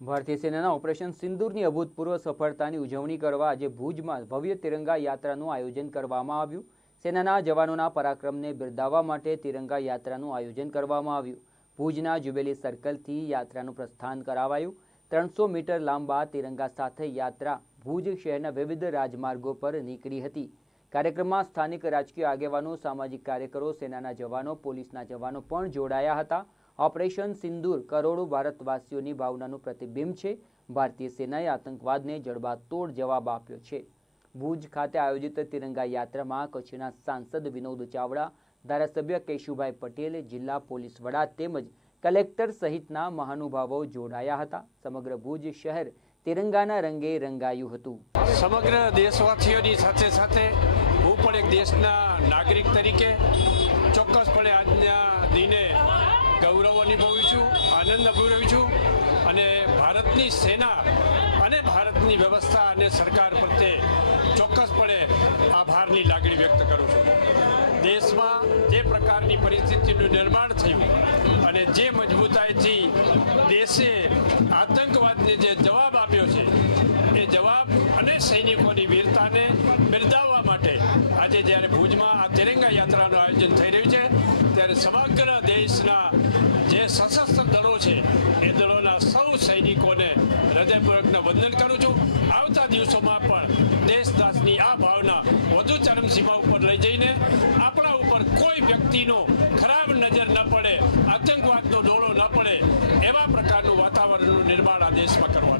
ભારતીય સેનાના ઓપરેશન સિંદૂરની અભૂતપૂર્વ સફળતાની ઉજવણી કરવા આજે ભુજમાં ભવ્ય તિરંગા યાત્રાનું આયોજન કરવામાં આવ્યું। સેનાના જવાનોના પરાક્રમને બિરદાવવા માટે તિરંગા યાત્રાનું આયોજન કરવામાં આવ્યું। ભુજના જ્યુબિલી સર્કલથી યાત્રાનું પ્રસ્થાન કરાવાયું। 300 મીટર લાંબા તિરંગા સાથે યાત્રા ભુજ શહેરના વિવિધ રાજમાર્ગો પર નીકળી હતી। કાર્યક્રમમાં સ્થાનિક રાજકીય આગેવાનો, સામાજિક કાર્યકરો, સેનાના જવાનો, પોલીસના જવાનો પણ જોડાયા હતા। ऑपरेशन सिंदूर करोड़ों भारतवासीओनी भावनानुं प्रतिबिंब छे। भारतीय सेनाए आतंकवादने जड़बातोड़ जवाब आप्यो छे। भूज खाते आयोजित तिरंगा यात्रा में कच्छना सांसद विनोद चावड़ा, धारासभ्य केशुभाई पटेल, जिला पोलीस वड़ा तेमज कलेक्टर सहितना महानुभावो जोड़ाया हता। समग्र भूज शहर तिरंगाना रंगे रंगायुं हतुं। समग्र देशवासीओनी साथे साथे हूँ पण एक देशना नागरिक तरीके चोक्कसपणे आजना दिने गौरव अनुभवी छूँ, आनंद अनुभवी छूँ अने भारतनी सेना अने भारतनी व्यवस्था अने सरकार प्रत्ये चोक्कसपणे आभारनी लागणी व्यक्त करूँ छूँ। देश में जे प्रकारनी परिस्थितिनुं निर्माण थयुं अने जे मजबूताईथी देशे आतंकवादने जे जवाब आप्यो छे ए जवाब अने सैनिकोनी वीरताने बिरदाववा माटे आजे ज्यारे भुजमां आ तिरंगा यात्रानुं आयोजन थई रह्युं छे त्यारे समग्र देशना जे सशस्त्र दळो छे ए दळोना सौ सैनिकोने हृदयपूर्वकનું वंदन करूं छुं। आवता दिवसोमां पण देशदासनी आ भावना વધુ ચરમસીમા ઉપર લઈ જઈને આપણા ઉપર કોઈ વ્યક્તિનો ખરાબ નજર ન પડે, આતંકવાદનો ડોળો ન પડે એવા પ્રકારનું વાતાવરણનું નિર્માણ આ દેશમાં કરવાનું